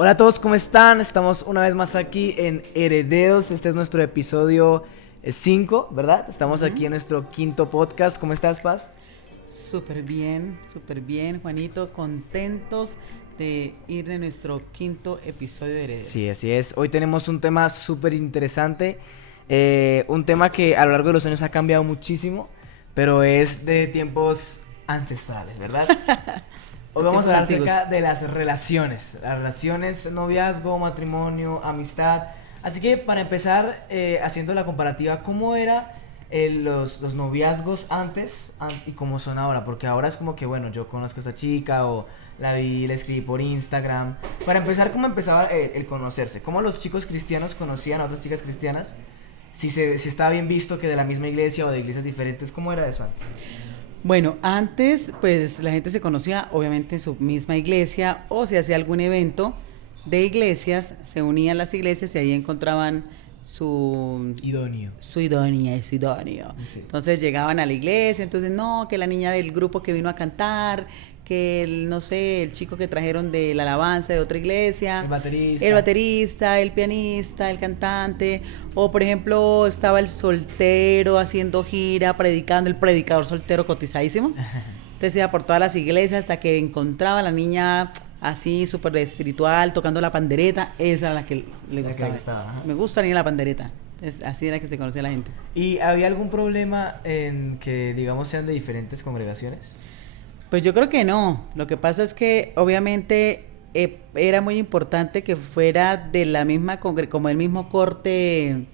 Hola a todos, ¿cómo están? Estamos una vez más aquí en Herederos. Este es nuestro episodio 5, ¿verdad? Estamos aquí en nuestro quinto podcast. ¿Cómo estás, Paz? Súper bien, Juanito. Contentos de ir en nuestro quinto episodio de Herederos. Sí, así es. Hoy tenemos un tema súper interesante. Un tema que a lo largo de los años ha cambiado muchísimo, pero es de tiempos ancestrales, ¿verdad? Hoy vamos a hablar acerca de las relaciones, noviazgo, matrimonio, amistad. Así que para empezar, haciendo la comparativa, ¿cómo era los noviazgos antes y cómo son ahora? Porque ahora es como que, bueno, yo conozco a esta chica o la vi, la escribí por Instagram. Para empezar, ¿cómo empezaba el conocerse? ¿Cómo los chicos cristianos conocían a otras chicas cristianas? Si estaba bien visto que de la misma iglesia o de iglesias diferentes, ¿cómo era eso antes? Bueno, antes pues la gente se conocía obviamente en su misma iglesia o se hacía algún evento de iglesias, se unían las iglesias y ahí encontraban su idóneo. Su idóneo. Sí. Entonces llegaban a la iglesia, entonces no, que la niña del grupo que vino a cantar, que no sé, el chico que trajeron de la alabanza de otra iglesia, el baterista, el pianista, el cantante, o por ejemplo estaba el soltero haciendo gira, predicando, el predicador soltero cotizadísimo. Entonces iba por todas las iglesias hasta que encontraba a la niña así súper espiritual, tocando la pandereta. Esa era la que le gustaba. Me gusta ni la pandereta. Así era que se conocía la gente. ¿Y había algún problema en que, digamos, sean de diferentes congregaciones? Pues yo creo que no. Lo que pasa es que obviamente era muy importante que fuera de la misma como el mismo corte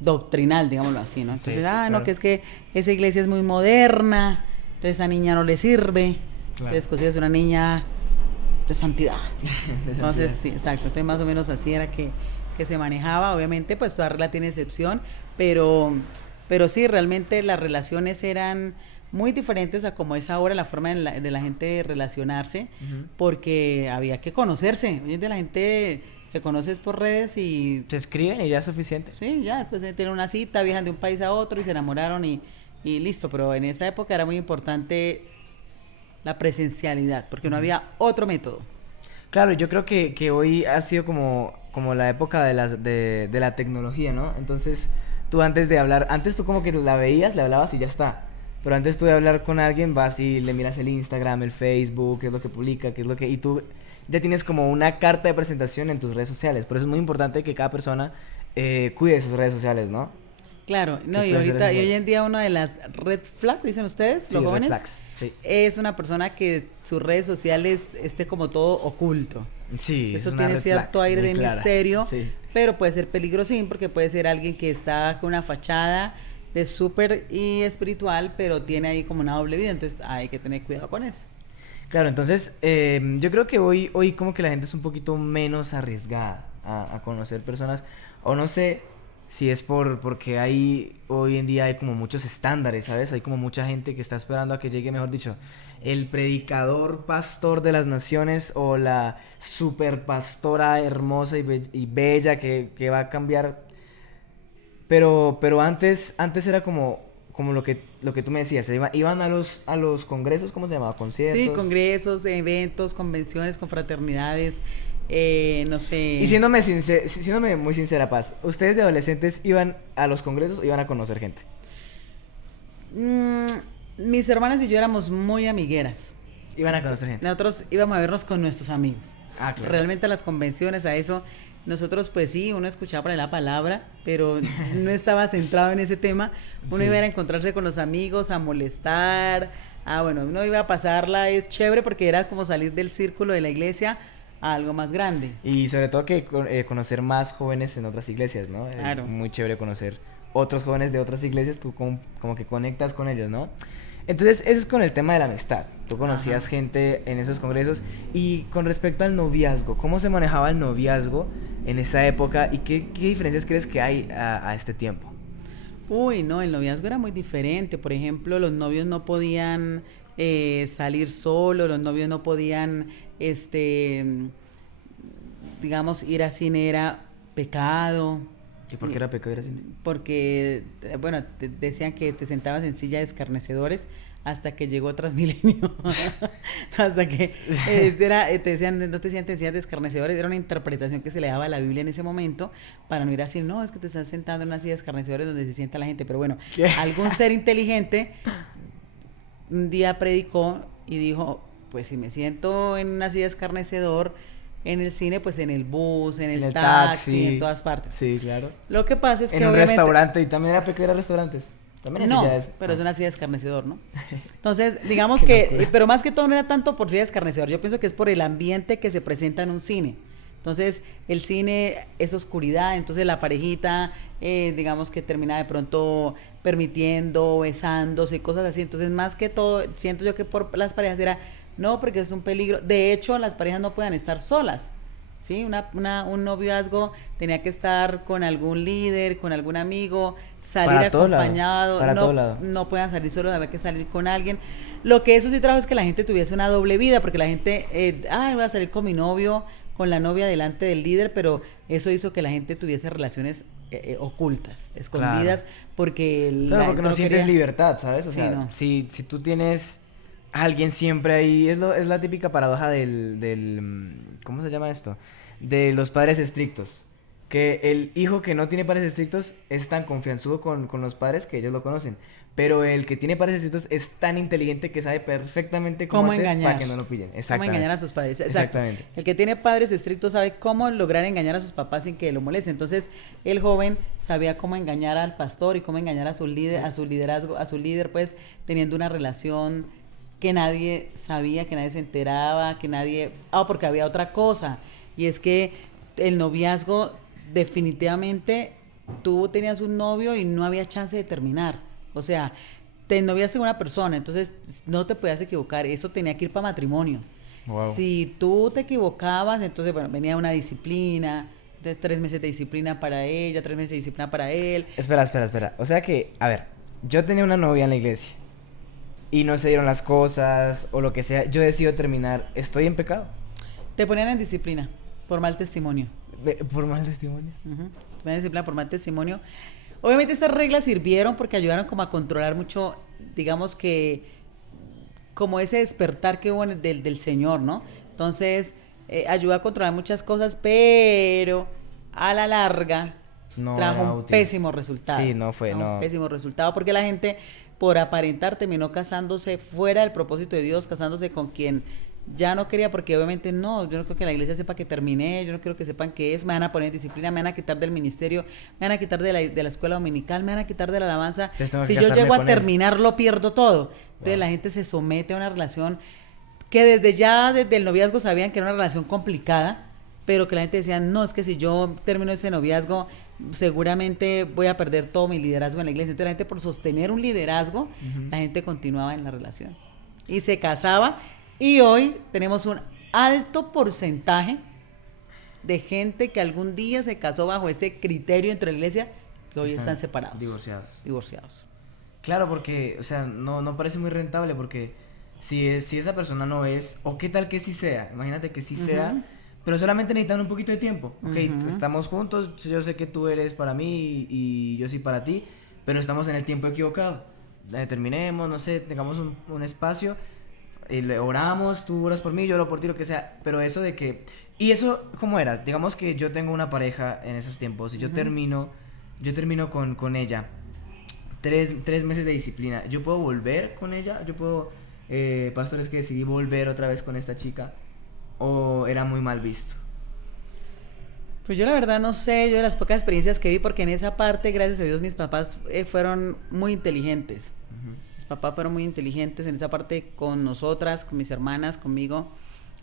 doctrinal, digámoslo así, ¿no? Entonces, sí, no, claro. que es que esa iglesia es muy moderna, entonces esa niña no le sirve. Claro. Entonces es una niña de santidad. Entonces, sí, exacto. Entonces más o menos así era que se manejaba. Obviamente, pues toda regla tiene excepción, pero sí, realmente las relaciones eran muy diferentes a como es ahora la forma de la gente relacionarse, porque había que conocerse. Hoy en día la gente se conoce por redes y se escriben y ya es suficiente. Sí, ya después de tener una cita, viajan de un país a otro y se enamoraron y listo. Pero en esa época era muy importante la presencialidad, porque no había otro método. Claro, yo creo que hoy ha sido como la época de la tecnología, ¿no? Entonces, tú antes de hablar, antes tú como que la veías, le hablabas y ya está. Pero antes tú de hablar con alguien vas y le miras el Instagram, el Facebook, qué es lo que publica, qué es lo que... Y tú ya tienes como una carta de presentación en tus redes sociales. Por eso es muy importante que cada persona cuide sus redes sociales, ¿no? Claro, no, y ahorita y hoy en día una de las red flags, dicen ustedes, sí, los jóvenes, red flags, sí. Es una persona que sus redes sociales esté como todo oculto. Sí, eso tiene cierto aire de misterio, sí. Pero puede ser peligrosín porque puede ser alguien que está con una fachada de súper y espiritual, pero tiene ahí como una doble vida, entonces hay que tener cuidado con eso. Claro, entonces yo creo que hoy como que la gente es un poquito menos arriesgada a conocer personas, o no sé si es porque hoy en día hay como muchos estándares, ¿sabes? Hay como mucha gente que está esperando a que llegue, mejor dicho, el predicador pastor de las naciones o la super pastora hermosa y bella que va a cambiar. Pero antes era como lo que tú me decías, iban a los congresos, ¿cómo se llamaba? Conciertos. Sí, congresos, eventos, convenciones, confraternidades, no sé. Y siéndome muy sincera, Paz, ¿ustedes de adolescentes iban a los congresos o iban a conocer gente? Mis hermanas y yo éramos muy amigueras. Iban a conocer gente. Nosotros íbamos a vernos con nuestros amigos. Ah, claro. Realmente a las convenciones, a eso, nosotros pues sí, uno escuchaba por ahí la palabra, pero no estaba centrado en ese tema. Uno iba a encontrarse con los amigos, a molestar, bueno, uno iba a pasarla, es chévere porque era como salir del círculo de la iglesia a algo más grande. Y sobre todo que conocer más jóvenes en otras iglesias, ¿no? Claro. Muy chévere conocer otros jóvenes de otras iglesias, tú como que conectas con ellos, ¿no? Entonces, eso es con el tema de la amistad. Tú conocías gente en esos congresos. Y con respecto al noviazgo, ¿cómo se manejaba el noviazgo en esa época? ¿Y qué diferencias crees que hay a este tiempo? Uy, no, el noviazgo era muy diferente. Por ejemplo, los novios no podían salir solos, los novios no podían, digamos, ir a cine era pecado. ¿Y por qué era pecado ir al cine? Porque, bueno, decían que te sentabas en silla de escarnecedores hasta que llegó Transmilenio. Hasta que te decían, no te sientes en sillas de escarnecedores, era una interpretación que se le daba a la Biblia en ese momento para no ir así, no, es que te estás sentando en una silla de escarnecedores donde se sienta la gente. Pero bueno, ¿qué? Algún ser inteligente un día predicó y dijo, pues si me siento en una silla de escarnecedor en el cine, pues en el bus, en el taxi, en todas partes. Sí, claro. Lo que pasa es que en un restaurante, y también era pequeño ir a restaurantes. También no, pero es una silla de escarnecedor, ¿no? Entonces, digamos que, pero más que todo no era tanto por silla de escarnecedor, yo pienso que es por el ambiente que se presenta en un cine. Entonces, el cine es oscuridad, entonces la parejita, digamos que termina de pronto permitiendo, besándose y cosas así. Entonces, más que todo, siento yo que por las parejas era, no, porque es un peligro. De hecho, las parejas no pueden estar solas, ¿sí? Un noviazgo tenía que estar con algún líder, con algún amigo, salir acompañado, no puedan salir solos, había que salir con alguien. Lo que eso sí trajo es que la gente tuviese una doble vida, porque la gente, voy a salir con mi novio, con la novia delante del líder, pero eso hizo que la gente tuviese relaciones ocultas, escondidas, claro. Porque no sientes libertad, ¿sabes? O sea, si tú tienes a alguien siempre ahí, es la típica paradoja del ¿cómo se llama esto? De los padres estrictos. Que el hijo que no tiene padres estrictos es tan confianzudo con los padres que ellos lo conocen. Pero el que tiene padres estrictos es tan inteligente que sabe perfectamente cómo hacer engañar, para que no lo pillen. Cómo engañar a sus padres. Exactamente. El que tiene padres estrictos sabe cómo lograr engañar a sus papás sin que lo molesten. Entonces, el joven sabía cómo engañar al pastor y cómo engañar a su líder, a su líder, pues, teniendo una relación que nadie sabía, que nadie se enteraba, porque había otra cosa. Y es que el noviazgo, definitivamente, tú tenías un novio y no había chance de terminar. O sea, te noviaste con una persona, entonces no te podías equivocar. Eso tenía que ir para matrimonio. Wow. Si tú te equivocabas, entonces, bueno, venía una disciplina, entonces 3 meses de disciplina para ella, 3 meses de disciplina para él. Espera. O sea que, a ver, yo tenía una novia en la iglesia y no se dieron las cosas o lo que sea, yo decido terminar, ¿estoy en pecado? Te ponían en disciplina por mal testimonio. ¿Por mal testimonio? Uh-huh. Te ponían en disciplina por mal testimonio. Obviamente estas reglas sirvieron porque ayudaron como a controlar mucho, digamos que, como ese despertar que hubo del Señor, ¿no? Entonces, ayudó a controlar muchas cosas, pero a la larga trajo un pésimo resultado. Sí, no. Un pésimo resultado porque la gente, por aparentar, terminó casándose fuera del propósito de Dios, casándose con quien ya no quería, porque obviamente yo no creo que la iglesia sepa que terminé, yo no quiero que sepan qué es, me van a poner en disciplina, me van a quitar del ministerio, me van a quitar de la escuela dominical, me van a quitar de la alabanza. Si yo llego a terminar, lo pierdo todo. Entonces la gente se somete a una relación que desde el noviazgo sabían que era una relación complicada, pero que la gente decía, no, es que si yo termino ese noviazgo, seguramente voy a perder todo mi liderazgo en la iglesia. Entonces la gente, por sostener un liderazgo, uh-huh, la gente continuaba en la relación y se casaba. Y hoy tenemos un alto porcentaje de gente que algún día se casó bajo ese criterio dentro de la iglesia, que hoy están separados. Divorciados. Claro, porque, o sea, no parece muy rentable, porque si esa persona no es, o qué tal que sí sea, imagínate que sí uh-huh sea, pero solamente necesitan un poquito de tiempo. Ok, uh-huh, estamos juntos, yo sé que tú eres para mí y yo sí para ti, pero estamos en el tiempo equivocado. Terminemos, no sé, tengamos un espacio. Y le oramos, tú oras por mí, yo oro por ti, lo que sea, pero eso de que... ¿Y eso cómo era? Digamos que yo tengo una pareja en esos tiempos y yo uh-huh termino con ella, 3 meses de disciplina, ¿yo puedo volver con ella? ¿Yo puedo, pastores, que decidí volver otra vez con esta chica? ¿O era muy mal visto? Pues yo la verdad no sé, yo de las pocas experiencias que vi, porque en esa parte, gracias a Dios, mis papás fueron muy inteligentes. Papás fueron muy inteligentes en esa parte con nosotras, con mis hermanas, conmigo,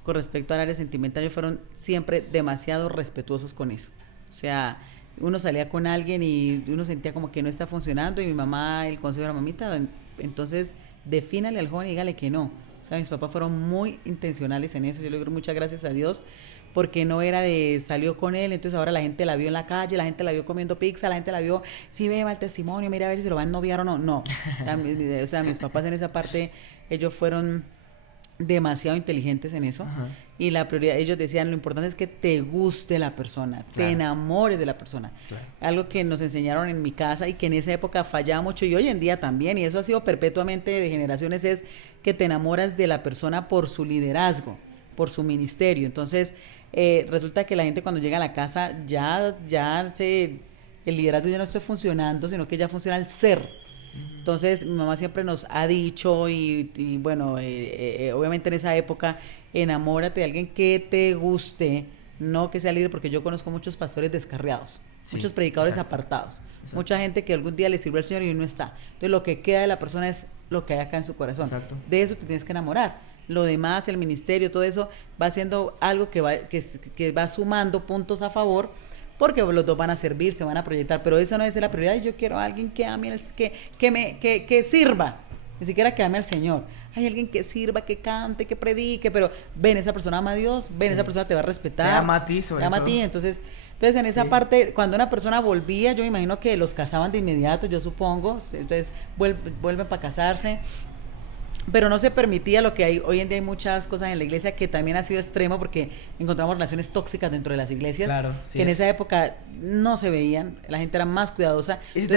con respecto al área sentimental. Ellos fueron siempre demasiado respetuosos con eso. O sea, uno salía con alguien y uno sentía como que no está funcionando, y mi mamá, el consejo de la mamita, entonces defínale al joven y dígale que no. O sea, mis papás fueron muy intencionales en eso. Yo le doy muchas gracias a Dios, porque no era de salió con él, entonces ahora la gente la vio en la calle, la gente la vio comiendo pizza, la gente la vio, sí, ve mal testimonio, mira a ver si se lo van a noviar o no. No, o sea, mis papás en esa parte, ellos fueron demasiado inteligentes en eso. Ajá. Y la prioridad, ellos decían, lo importante es que te guste la persona, te enamores de la persona. Claro. Algo que nos enseñaron en mi casa y que en esa época fallaba mucho y hoy en día también, y eso ha sido perpetuamente de generaciones, es que te enamoras de la persona por su liderazgo, por su ministerio. Entonces, resulta que la gente cuando llega a la casa el liderazgo ya no está funcionando, sino que ya funciona el ser. Entonces mi mamá siempre nos ha dicho y bueno, obviamente en esa época, enamórate de alguien que te guste, no que sea líder, porque yo conozco muchos pastores descarriados, muchos predicadores apartados, mucha gente que algún día le sirvió al Señor y no está. Entonces lo que queda de la persona es lo que hay acá en su corazón. Exacto. De eso te tienes que enamorar. Lo demás, el ministerio, todo eso va siendo algo que va sumando puntos a favor, porque los dos van a servir, se van a proyectar, pero esa no es la prioridad. Yo quiero a alguien que ame, que sirva, ni siquiera que ame al Señor. Hay alguien que sirva, que cante, que predique, pero ven, esa persona ama a Dios, ven, esa persona te va a respetar. Te ama a ti, sobre todo. Te ama a ti, entonces en esa parte, cuando una persona volvía, yo me imagino que los casaban de inmediato, yo supongo, entonces vuelven para casarse. Pero no se permitía lo que hay. Hoy en día hay muchas cosas en la iglesia que también ha sido extremo, porque encontramos relaciones tóxicas dentro de las iglesias, claro, sí, que en esa época no se veían, la gente era más cuidadosa. ¿Ese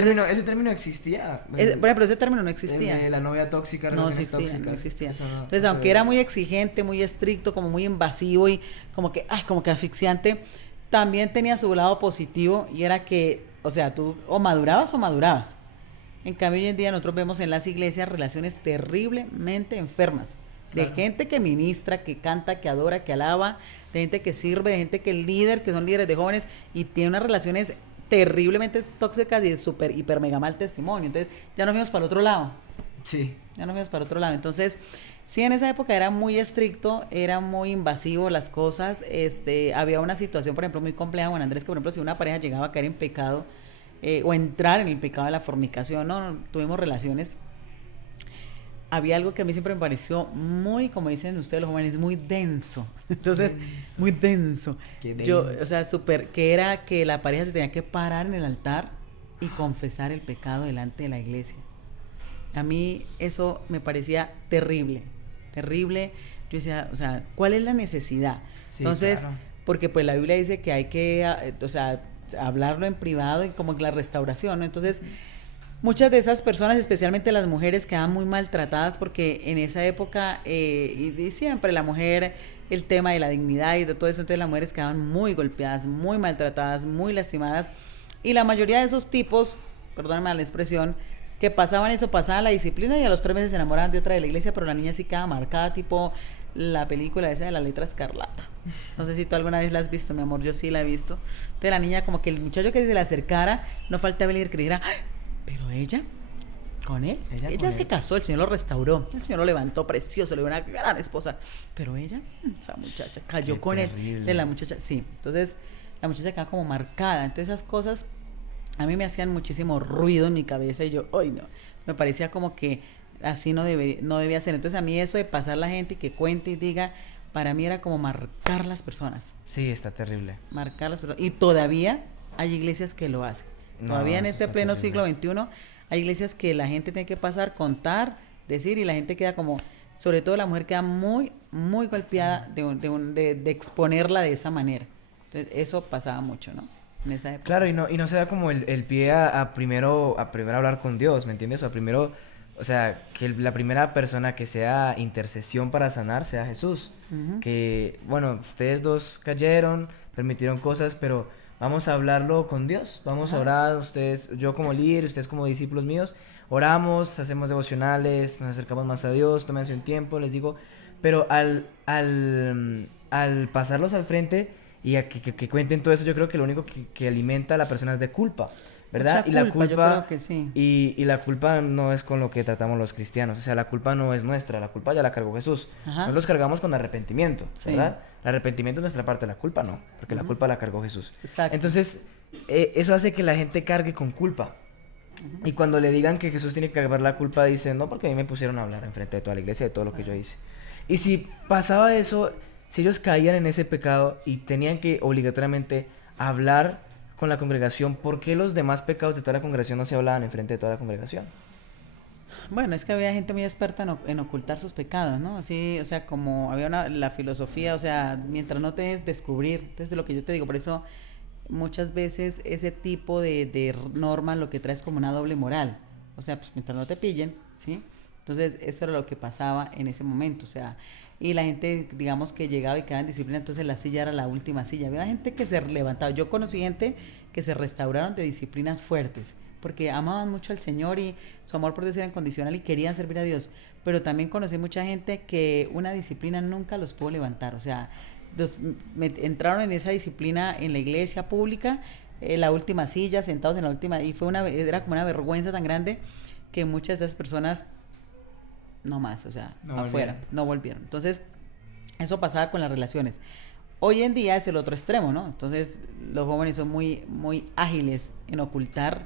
término existía? Por ejemplo, ese término no existía. La novia tóxica, relaciones tóxicas. No existía. Entonces, aunque era muy exigente, muy estricto, como muy invasivo y como que asfixiante, también tenía su lado positivo, y era que, o sea, tú o madurabas o madurabas. En cambio, hoy en día nosotros vemos en las iglesias relaciones terriblemente enfermas, claro, de gente que ministra, que canta, que adora, que alaba, de gente que sirve, de gente que es líder, que son líderes de jóvenes, y tiene unas relaciones terriblemente tóxicas y de súper, hiper, mega mal testimonio. Entonces, ya nos vimos para el otro lado. Sí. Ya nos vimos para el otro lado. Entonces, sí, en esa época era muy estricto, era muy invasivo las cosas. Había una situación, por ejemplo, muy compleja, Juan Andrés, que por ejemplo, si una pareja llegaba a caer en pecado, o entrar en el pecado de la fornicación, no, tuvimos relaciones, había algo que a mí siempre me pareció muy, como dicen ustedes los jóvenes, muy denso. Entonces, muy denso. Yo, o sea, que era que la pareja se tenía que parar en el altar y confesar el pecado delante de la iglesia. A mí eso me parecía terrible. Yo decía, o sea, ¿cuál es la necesidad? Sí, entonces, claro, porque pues la Biblia dice que hay que, hablarlo en privado y como que la restauración, ¿no? Entonces, muchas de esas personas, especialmente las mujeres, quedaban muy maltratadas, porque en esa época, y siempre la mujer, el tema de la dignidad y de todo eso, entonces las mujeres quedaban muy golpeadas, muy maltratadas, muy lastimadas, y la mayoría de esos tipos, perdóname la expresión, que pasaban la disciplina, y a los 3 meses se enamoraban de otra de la iglesia, pero la niña sí quedaba marcada, tipo la película esa de La Letra Escarlata. No sé si tú alguna vez la has visto, mi amor, yo sí la he visto. Entonces la niña, como que el muchacho que se le acercara, no faltaba el que dijera, pero ella, con él, ella se casó, el Señor lo restauró, el Señor lo levantó precioso, le dio una gran esposa, pero ella, esa muchacha, cayó con él, de la muchacha, sí. Entonces la muchacha quedaba como marcada. Entonces esas cosas a mí me hacían muchísimo ruido en mi cabeza, y yo, ¡ay no! Me parecía como que así no debía ser. Entonces a mí eso de pasar la gente y que cuente y diga, para mí era como marcar las personas. Sí, está terrible. Marcar las personas. Y todavía hay iglesias que lo hacen. Todavía en este pleno siglo XXI hay iglesias que la gente tiene que pasar, contar, decir, y la gente queda como, sobre todo la mujer queda muy, muy golpeada de exponerla de esa manera. Entonces eso pasaba mucho, ¿no? En esa época. Claro, y no se da como el pie a primero hablar con Dios, ¿me entiendes? O sea, que la primera persona que sea intercesión para sanar sea Jesús. Uh-huh. Que, bueno, ustedes dos cayeron, permitieron cosas, pero vamos a hablarlo con Dios. Vamos a orar, ustedes, yo como líder, ustedes como discípulos míos, oramos, hacemos devocionales, nos acercamos más a Dios, tómense un tiempo, les digo. Pero al pasarlos al frente y a que cuenten todo eso, yo creo que lo único que alimenta a la persona es de culpa, ¿verdad? Y la culpa, yo creo que sí. Y la culpa no es con lo que tratamos los cristianos, o sea, la culpa no es nuestra, la culpa ya la cargó Jesús. Ajá. Nosotros cargamos con arrepentimiento, ¿verdad? Sí. El arrepentimiento es nuestra parte, la culpa no, porque la culpa la cargó Jesús. Exacto. Entonces, eso hace que la gente cargue con culpa. Y cuando le digan que Jesús tiene que cargar la culpa, dicen, no, porque a mí me pusieron a hablar enfrente de toda la iglesia de todo lo que yo hice. Y si pasaba eso, si ellos caían en ese pecado y tenían que obligatoriamente hablar con la congregación, ¿por qué los demás pecados de toda la congregación no se hablaban enfrente de toda la congregación? Bueno, es que había gente muy experta en ocultar sus pecados, ¿no? Así, o sea, como había la filosofía, o sea, mientras no te dejes descubrir, desde lo que yo te digo, por eso muchas veces ese tipo de normas lo que trae es como una doble moral, o sea, pues mientras no te pillen, ¿sí? Entonces, eso era lo que pasaba en ese momento, o sea, y la gente, digamos que llegaba y quedaba en disciplina, entonces la silla era la última silla. Había gente que se levantaba, yo conocí gente que se restauraron de disciplinas fuertes, porque amaban mucho al Señor y su amor por Dios era incondicional y querían servir a Dios, pero también conocí mucha gente que una disciplina nunca los pudo levantar, o sea, entraron en esa disciplina en la iglesia pública, la última silla, sentados en la última, y era como una vergüenza tan grande que muchas de esas personas no más, o sea, no afuera, no volvieron. Entonces, eso pasaba con las relaciones. Hoy en día es el otro extremo, ¿no? Entonces, los jóvenes son muy, muy ágiles en ocultar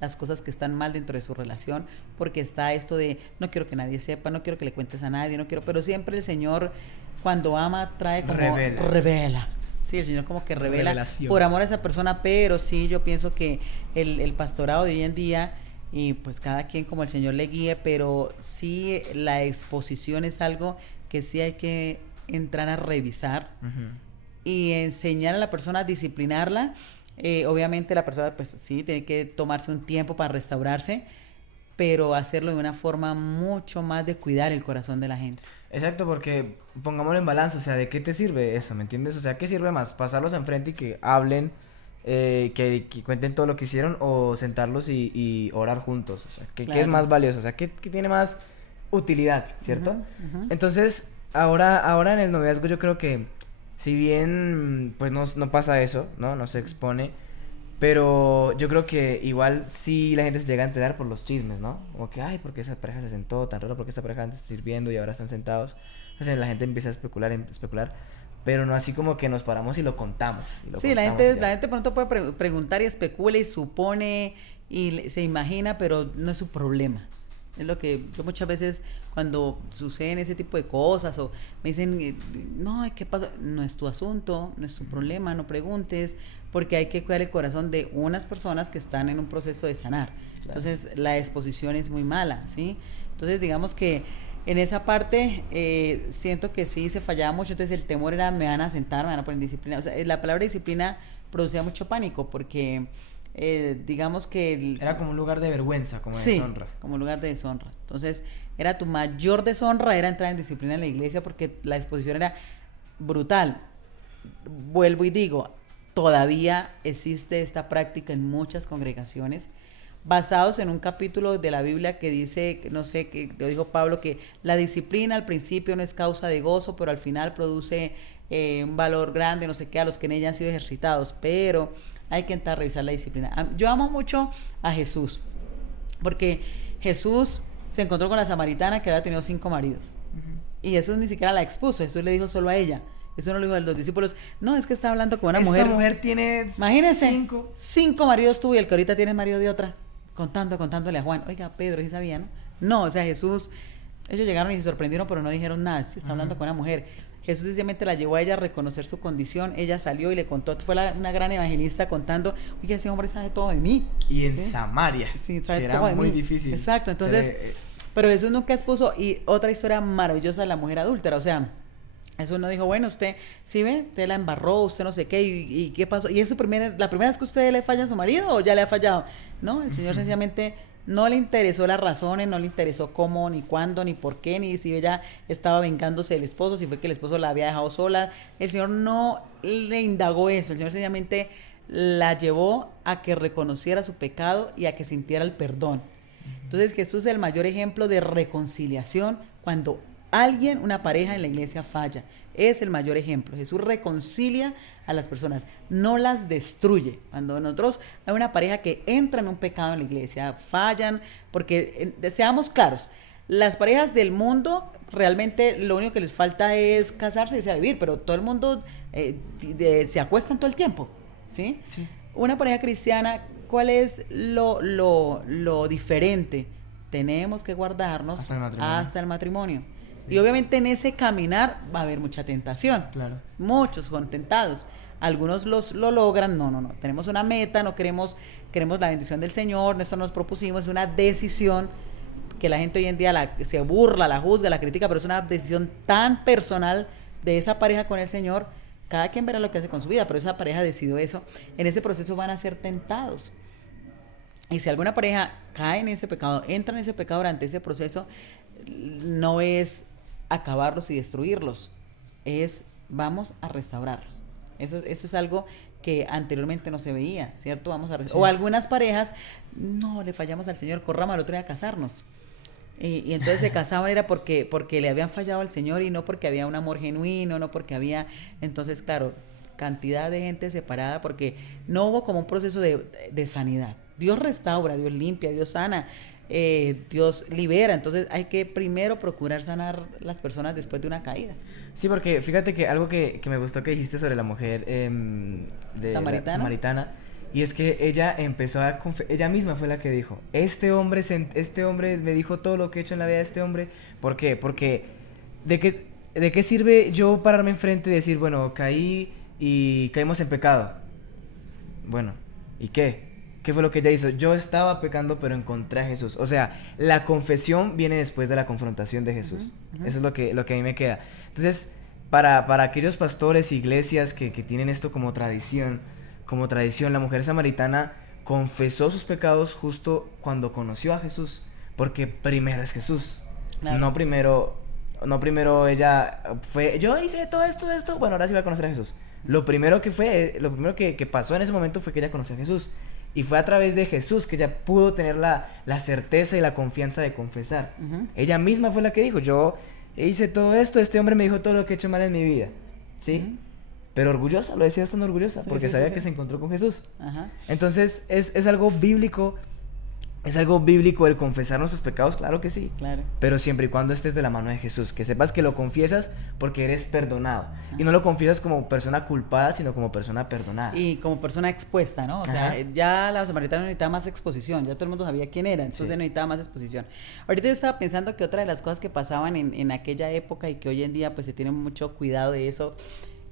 las cosas que están mal dentro de su relación, porque está esto de no quiero que nadie sepa, no quiero que le cuentes a nadie, no quiero, pero siempre el Señor cuando ama trae como revela. Sí, el Señor como que revela revelación por amor a esa persona, pero sí, yo pienso que el pastorado de hoy en día, y pues cada quien como el Señor le guíe, pero sí la exposición es algo que sí hay que entrar a revisar y enseñar a la persona a disciplinarla. Obviamente la persona pues sí tiene que tomarse un tiempo para restaurarse, pero hacerlo de una forma mucho más de cuidar el corazón de la gente. Exacto, porque pongámoslo en balance, o sea, ¿de qué te sirve eso? ¿Me entiendes? O sea, ¿qué sirve más? ¿Pasarlos enfrente y que hablen, que cuenten todo lo que hicieron, o sentarlos y orar juntos? O sea, ¿qué es más valioso? O sea, ¿qué tiene más utilidad, cierto? Entonces, ahora en el noviazgo yo creo que si bien pues no pasa eso, no se expone, pero yo creo que igual sí la gente se llega a enterar por los chismes, ¿no? Como que, ay, ¿por qué esa pareja se sentó tan raro? ¿Por qué esta pareja antes sirviendo y ahora están sentados? Entonces la gente empieza a especular, pero no así como que nos paramos y lo contamos. Sí, la gente pronto puede preguntar y especula y supone y se imagina, pero no es su problema. Es lo que yo muchas veces cuando suceden ese tipo de cosas o me dicen, no, ¿qué pasa? No es tu asunto, no es tu problema, no preguntes, porque hay que cuidar el corazón de unas personas que están en un proceso de sanar. Claro. Entonces la exposición es muy mala, ¿sí? Entonces digamos que en esa parte siento que sí se fallaba mucho, entonces el temor era me van a sentar, me van a poner disciplina. O sea, la palabra disciplina producía mucho pánico porque... digamos que... era como un lugar de vergüenza, como de deshonra. Sí, como un lugar de deshonra. Entonces, era tu mayor deshonra, era entrar en disciplina en la iglesia porque la exposición era brutal. Vuelvo y digo, todavía existe esta práctica en muchas congregaciones, basados en un capítulo de la Biblia que dice, no sé, que lo dijo Pablo, que la disciplina al principio no es causa de gozo, pero al final produce un valor grande, no sé qué, a los que en ella han sido ejercitados, pero... hay que entrar a revisar la disciplina. Yo amo mucho a Jesús, porque Jesús se encontró con la samaritana que había tenido 5 maridos. Y Jesús ni siquiera la expuso, Jesús le dijo solo a ella. Eso no lo dijo a los discípulos. No, es que está hablando con una mujer. Esta mujer tiene... imagínense, 5 maridos tuvo y el que ahorita tiene marido de otra. Contándole a Juan. Oiga, Pedro, ¿sí sabía, no? No, o sea, Jesús... ellos llegaron y se sorprendieron, pero no dijeron nada. Sí, está hablando con una mujer. Jesús sencillamente la llevó a ella a reconocer su condición. Ella salió y le contó, fue una gran evangelista contando, oye, ese hombre sabe todo de mí. Y en Samaria, sí, sabe que todo era muy difícil. Exacto, entonces, pero Jesús nunca expuso. Y otra historia maravillosa de la mujer adúltera, o sea, Jesús no dijo, bueno, usted, ¿sí ve? Usted la embarró, usted no sé qué, y ¿qué pasó? ¿Y es la primera vez que usted le falla a su marido o ya le ha fallado? No, el Señor sencillamente... no le interesó las razones, no le interesó cómo, ni cuándo, ni por qué, ni si ella estaba vengándose del esposo, si fue que el esposo la había dejado sola. El Señor no le indagó eso, el Señor sencillamente la llevó a que reconociera su pecado y a que sintiera el perdón. Entonces Jesús es el mayor ejemplo de reconciliación cuando alguien, una pareja en la iglesia falla. Es el mayor ejemplo. Jesús reconcilia a las personas, no las destruye. Cuando nosotros hay una pareja que entra en un pecado en la iglesia, fallan, porque seamos claros, las parejas del mundo realmente lo único que les falta es casarse y irse a vivir, pero todo el mundo se acuestan todo el tiempo, ¿sí? Sí. Una pareja cristiana, ¿cuál es lo diferente? Tenemos que guardarnos hasta el matrimonio. Sí. Y obviamente en ese caminar va a haber mucha tentación. Claro. Muchos son tentados. Algunos lo logran. No. Tenemos una meta, queremos la bendición del Señor, eso nos propusimos, es una decisión que la gente hoy en día se burla, la juzga, la critica, pero es una decisión tan personal de esa pareja con el Señor. Cada quien verá lo que hace con su vida, pero esa pareja decidió eso. En ese proceso van a ser tentados. Y si alguna pareja cae en ese pecado, entra en ese pecado durante ese proceso, no es acabarlos y destruirlos, es vamos a restaurarlos. Eso es algo que anteriormente no se veía, ¿cierto? O algunas parejas, no, le fallamos al Señor, corramos al otro día a casarnos. Y entonces se casaban era porque le habían fallado al Señor y no porque había un amor genuino, no porque había, entonces claro, cantidad de gente separada porque no hubo como un proceso de sanidad. Dios restaura, Dios limpia, Dios sana, Dios libera, entonces hay que primero procurar sanar las personas después de una caída. Sí, porque fíjate que algo que me gustó que dijiste sobre la mujer samaritana, y es que ella empezó ella misma fue la que dijo, este hombre me dijo todo lo que he hecho en la vida de este hombre. ¿Por qué? Porque ¿de qué sirve yo pararme enfrente y decir, bueno, caí y caímos en pecado? Bueno, ¿y qué? ¿Qué fue lo que ella hizo? Yo estaba pecando, pero encontré a Jesús. O sea, la confesión viene después de la confrontación de Jesús. Eso es lo que a mí me queda. Entonces, para aquellos pastores, iglesias que tienen esto como tradición, la mujer samaritana confesó sus pecados justo cuando conoció a Jesús, porque primero es Jesús. Claro. No primero ella fue, yo hice todo esto, bueno, ahora sí voy a conocer a Jesús. Lo primero que pasó en ese momento fue que ella conoció a Jesús. Y fue a través de Jesús que ella pudo tener la certeza y la confianza de confesar. Ella misma fue la que dijo, yo hice todo esto, este hombre me dijo todo lo que he hecho mal en mi vida. ¿Sí? Pero orgullosa, lo decía tan orgullosa, porque sabía que se encontró con Jesús. Entonces, es algo bíblico. Es algo bíblico el confesar nuestros pecados, claro que sí. Claro. Pero siempre y cuando estés de la mano de Jesús. Que sepas que lo confiesas porque eres perdonado. Y no lo confiesas como persona culpada, sino como persona perdonada. Y como persona expuesta, ¿no? O sea, ya la samaritana necesitaba más exposición. Ya todo el mundo sabía quién era, entonces necesitaba más exposición. Ahorita yo estaba pensando que otra de las cosas que pasaban en aquella época y que hoy en día pues se tiene mucho cuidado de eso,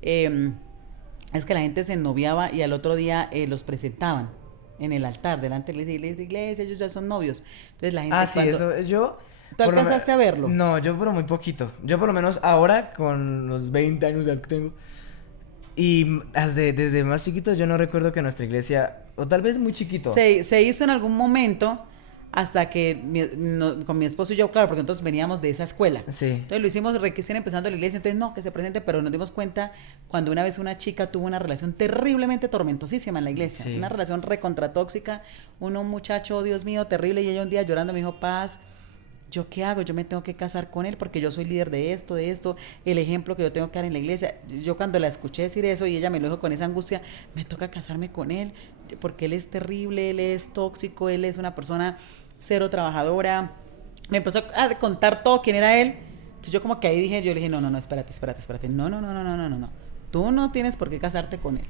es que la gente se ennoviaba y al otro día los presentaban en el altar, delante de la iglesia, ellos ya son novios. Entonces la gente sí, eso, yo... ¿Tú alcanzaste a verlo? No, yo por muy poquito. Yo por lo menos ahora, con los 20 años que tengo, y desde más chiquito yo no recuerdo que nuestra iglesia, o tal vez muy chiquito. Se hizo en algún momento hasta que con mi esposo y yo, claro, porque entonces veníamos de esa escuela. Sí. Entonces lo hicimos recién empezando la iglesia, entonces no, que se presente, pero nos dimos cuenta cuando una vez una chica tuvo una relación terriblemente tormentosísima en la iglesia, una relación recontratóxica, un muchacho, Dios mío, terrible, y ella un día llorando me dijo, Paz, ¿yo qué hago? Yo me tengo que casar con él porque yo soy líder de esto, el ejemplo que yo tengo que dar en la iglesia. Yo cuando la escuché decir eso y ella me lo dijo con esa angustia, me toca casarme con él porque él es terrible, él es tóxico, él es una persona cero trabajadora. Me empezó a contar todo quién era él. Entonces yo como que ahí yo le dije, no, espérate. No. Tú no tienes por qué casarte con él.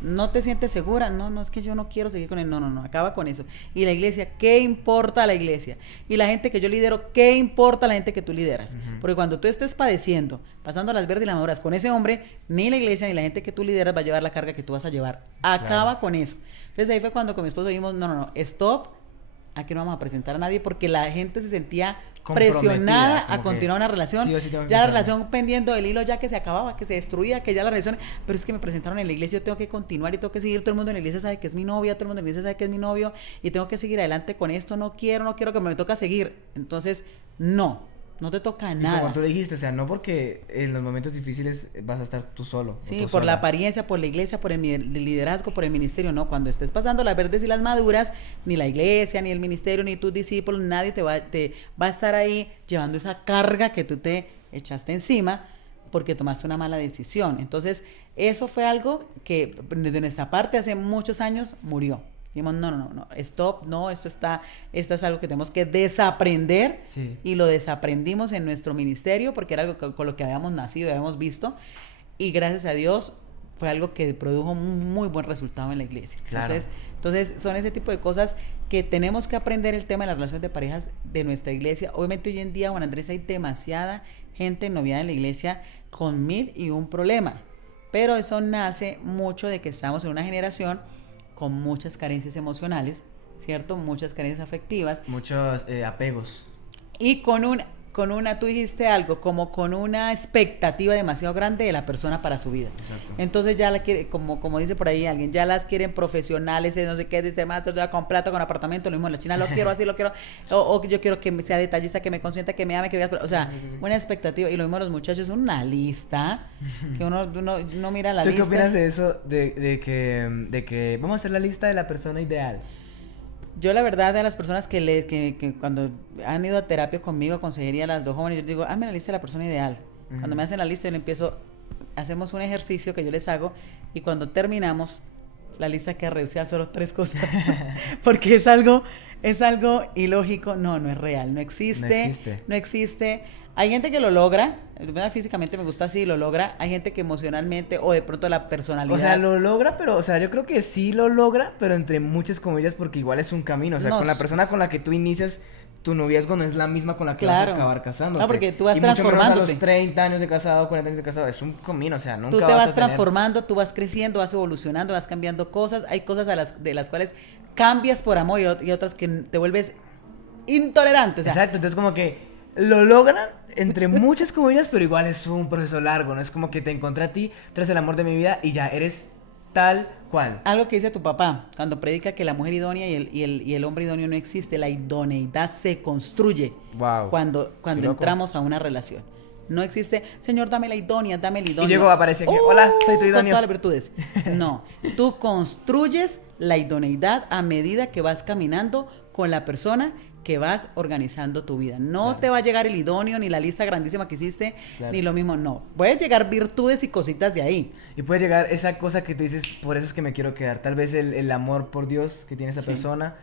No te sientes segura, no, es que yo no quiero seguir con él, no, acaba con eso. Y la iglesia, ¿qué importa la iglesia? Y la gente que yo lidero, ¿qué importa la gente que tú lideras? Porque cuando tú estés padeciendo, pasando las verdes y las maduras con ese hombre, ni la iglesia ni la gente que tú lideras va a llevar la carga que tú vas a llevar. Acaba con eso. Entonces ahí fue cuando con mi esposo dijimos, no, stop, aquí no vamos a presentar a nadie, porque la gente se sentía presionada a continuar una relación, ya la relación pendiendo del hilo, ya que se acababa, que se destruía, que ya la relación, pero es que me presentaron en la iglesia, yo tengo que continuar y tengo que seguir, todo el mundo en la iglesia sabe que es mi novia, todo el mundo en la iglesia sabe que es mi novio y tengo que seguir adelante con esto, no quiero que me toca seguir. Entonces no te toca nada. Como tú le dijiste, o sea, no porque en los momentos difíciles vas a estar tú solo. Sí, por la apariencia, por la iglesia, por el liderazgo, por el ministerio, no. Cuando estés pasando las verdes y las maduras, ni la iglesia, ni el ministerio, ni tus discípulos, nadie te va a estar ahí llevando esa carga que tú te echaste encima porque tomaste una mala decisión. Entonces, eso fue algo que de nuestra parte hace muchos años murió. Dijimos, no, stop, no, esto es algo que tenemos que desaprender, y lo desaprendimos en nuestro ministerio porque era algo con lo que habíamos nacido, habíamos visto, y gracias a Dios fue algo que produjo un muy buen resultado en la iglesia. Claro. Entonces son ese tipo de cosas que tenemos que aprender, el tema de las relaciones de parejas de nuestra iglesia. Obviamente hoy en día, Juan Andrés, hay demasiada gente noviada en la iglesia con 1001 problemas, pero eso nace mucho de que estamos en una generación con muchas carencias emocionales, ¿cierto? Muchas carencias afectivas. Muchos apegos. Y con una, tú dijiste algo, como con una expectativa demasiado grande de la persona para su vida. Exacto. Entonces ya la quiere, como dice por ahí alguien, ya las quieren profesionales, no sé qué, sistema, con plata, con apartamento, lo mismo en la China, lo quiero así, lo quiero, o yo quiero que sea detallista, que me consienta, que me ame, que vea, o sea, una expectativa, y lo mismo los muchachos, una lista, que uno mira la lista. ¿Tú qué opinas de eso, de que vamos a hacer la lista de la persona ideal? Yo la verdad de las personas que cuando han ido a terapia conmigo, a consejería, las dos jóvenes, yo digo, hazme la lista de la persona ideal. Uh-huh. Cuando me hacen la lista yo le empiezo, hacemos un ejercicio que yo les hago y cuando terminamos, la lista queda reducida a solo 3 cosas. Porque es algo ilógico, no es real, no existe. Hay gente que lo logra, físicamente me gusta así, lo logra. Hay gente que emocionalmente o de pronto la personalidad. O sea, lo logra, pero, o sea, yo creo que sí lo logra, pero entre muchas comillas porque igual es un camino. O sea, con la persona con la que tú inicias tu noviazgo no es la misma con la que vas a acabar casándote. No, porque tú vas transformándote. Mucho menos a los 30 años de casado, 40 años de casado, es un camino, o sea, nunca tú te vas transformando, tú vas creciendo, vas evolucionando, vas cambiando cosas. Hay cosas de las cuales cambias por amor y otras que te vuelves intolerante. O sea, exacto, entonces como que lo logran entre muchas comillas, pero igual es un proceso largo, ¿no? Es como que te encontré a ti, tú eres el amor de mi vida y ya eres tal cual. Algo que dice tu papá cuando predica que la mujer idónea y el hombre idóneo no existe, la idoneidad se construye. Wow. Cuando entramos a una relación. No existe, Señor, dame la idónea, dame el idóneo. Y luego aparece que, hola, soy tu idóneo. Con todas las virtudes. No, tú construyes la idoneidad a medida que vas caminando con la persona que vas organizando tu vida. No te va a llegar el idóneo, ni la lista grandísima que hiciste, ni lo mismo, no. Puede llegar virtudes y cositas de ahí. Y puede llegar esa cosa que tú dices, por eso es que me quiero quedar. Tal vez el amor por Dios que tiene esa persona.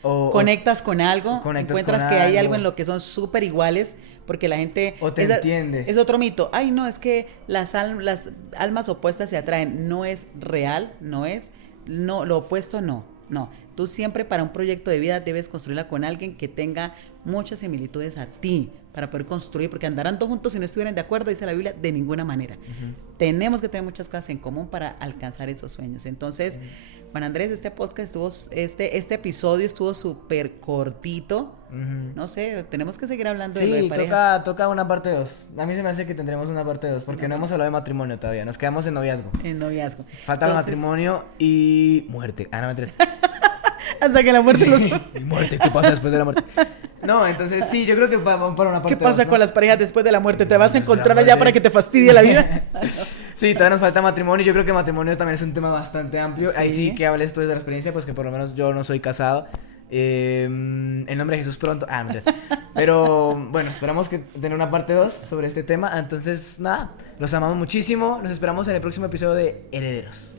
Conectas con algo, encuentras que hay algo en lo que son súper iguales, porque la gente... O te entiende. Es otro mito. Ay, no, es que las almas opuestas se atraen. No es real, lo opuesto no. Tú siempre para un proyecto de vida debes construirla con alguien que tenga muchas similitudes a ti para poder construir, porque andarán todos juntos si no estuvieran de acuerdo, dice la Biblia, de ninguna manera. Uh-huh. Tenemos que tener muchas cosas en común para alcanzar esos sueños. Entonces, Juan Andrés, este podcast este episodio estuvo súper cortito. Uh-huh. No sé, tenemos que seguir hablando de lo de parejas. Sí, toca una parte 2. A mí se me hace que tendremos una parte 2, porque no hemos hablado de matrimonio todavía, nos quedamos en noviazgo. Falta el matrimonio y muerte. No me interesa. Hasta que la muerte los... ¿Y muerte? ¿Qué pasa después de la muerte? No, entonces sí, yo creo que vamos para una parte. ¿Qué pasa con las parejas después de la muerte? ¿Te vas a encontrar allá para que te fastidie la vida? Sí, todavía nos falta matrimonio. Yo creo que matrimonio también es un tema bastante amplio. ¿Sí? Ahí sí que hables tú desde la experiencia, pues que por lo menos yo no soy casado. En nombre de Jesús pronto. No, pero bueno, esperamos que tener una parte 2 sobre este tema. Entonces, nada, los amamos muchísimo. Los esperamos en el próximo episodio de Herederos.